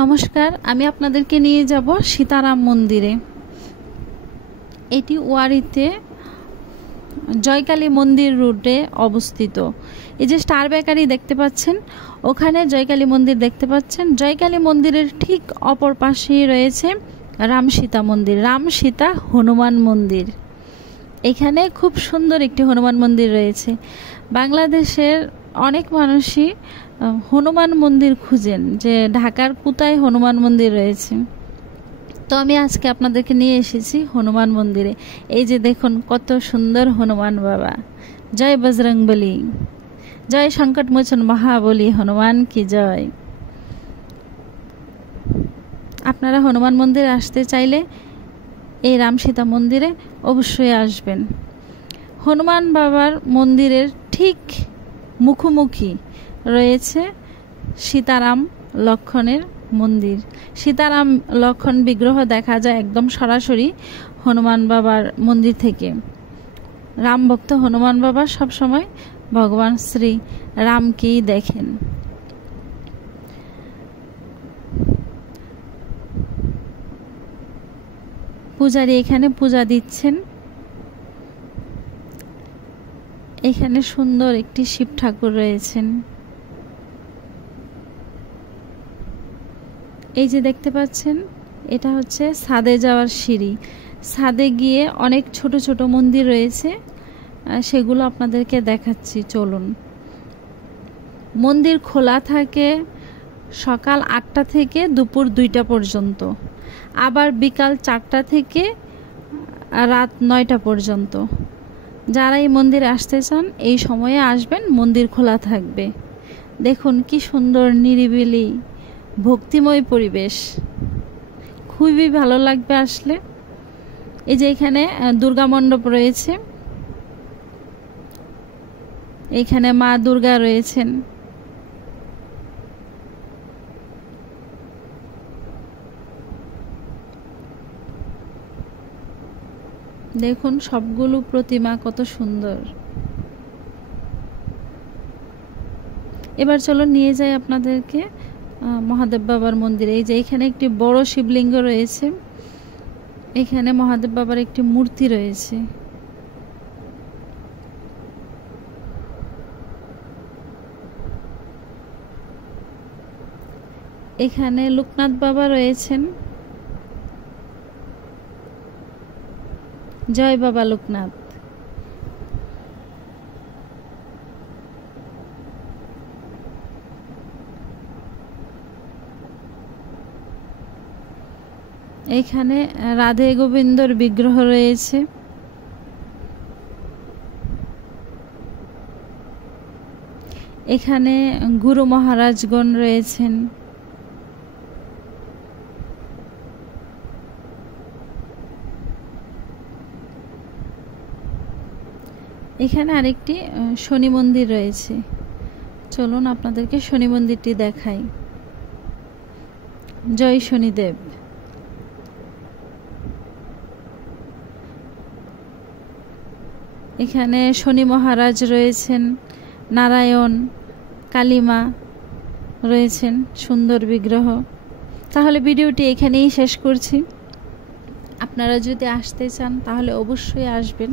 নমস্কার, আমি আপনাদেরকে নিয়ে যাব সীতারাম মন্দিরে। এটি ওয়ারিতে জয়কালী মন্দির রুটে অবস্থিত। এই যে স্টার বেকারি দেখতে পাচ্ছেন, ওখানে জয়কালী মন্দির দেখতে পাচ্ছেন। জয়কালী মন্দিরের ঠিক অপর পাশেই রয়েছে রাম সীতা মন্দির, রাম সীতা হনুমান মন্দির। এখানে খুব সুন্দর একটি হনুমান মন্দির রয়েছে। বাংলাদেশের অনেক মানুষই হনুমান মন্দির খুঁজেন যে ঢাকার কোথায় হনুমান মন্দির রয়েছে। তো আমি আজকে আপনাদেরকে নিয়ে এসেছি হনুমান মন্দিরে। এই যে দেখুন কত সুন্দর হনুমান বাবা। জয় বজরংবলী, জয় সংকটমোচন মহাবলী, হনুমান কি জয়। আপনারা হনুমান মন্দিরে আসতে চাইলে এই রাম সীতা মন্দিরে অবশ্যই আসবেন। হনুমান বাবার মন্দিরের ঠিক মুখোমুখি রয়েছে সীতারাম লক্ষণের মন্দির। সীতারাম লক্ষণ বিগ্রহ দেখা যায় একদম সরাসরি হনুমান বাবার মন্দির থেকে। রাম ভক্ত হনুমান বাবা সবসময় ভগবান শ্রী রামকেই দেখেন। পূজারী এখানে পূজা দিচ্ছেন। এখানে সুন্দর একটি শিব ঠাকুর রয়েছেন। এই যে দেখতে পাচ্ছেন, এটা হচ্ছে ছাদে যাওয়ার সিঁড়ি। ছাদে গিয়ে অনেক ছোট ছোট মন্দির রয়েছে, সেগুলো আপনাদেরকে দেখাচ্ছি, চলুন। মন্দির খোলা থাকে সকাল 8টা থেকে দুপুর 2টা পর্যন্ত, আবার বিকাল 4টা থেকে রাত 9টা পর্যন্ত। যারা এই মন্দিরে আসতে চান এই সময়ে আসবেন, মন্দির খোলা থাকবে। দেখুন কি সুন্দর নিরিবিলি ভক্তিময় পরিবেশ, খুবই ভালো লাগবে আসলে। এই যে এখানে দুর্গা মণ্ডপ রয়েছে, এখানে মা দুর্গা রয়েছেন। দেখুন সবগুলো প্রতিমা কত সুন্দর। এবার চলো নিয়ে যাই আপনাদেরকে মহাদেব বাবার মন্দিরে। এই যে এখানে একটি বড় শিবলিঙ্গ রয়েছে, এখানে মহাদেব বাবার একটি মূর্তি রয়েছে। এখানে লোকনাথ বাবা রয়েছেন। জয় বাবা লোকনাথ। এখানে রাধে গোবিন্দর বিগ্রহ রয়েছে। এখানে গুরু মহারাজগণ রয়েছেন। এখানে আরেকটি শনি মন্দির রয়েছে, চলুন আপনাদেরকে শনি মন্দিরটি দেখাই। জয় শনিদেব। এখানে শনি মহারাজ রয়েছেন, নারায়ণ, কালীমা রয়েছেন, সুন্দর বিগ্রহ। তাহলে ভিডিওটি এখানেই শেষ করছি। আপনারা যদি আসতে চান তাহলে অবশ্যই আসবেন।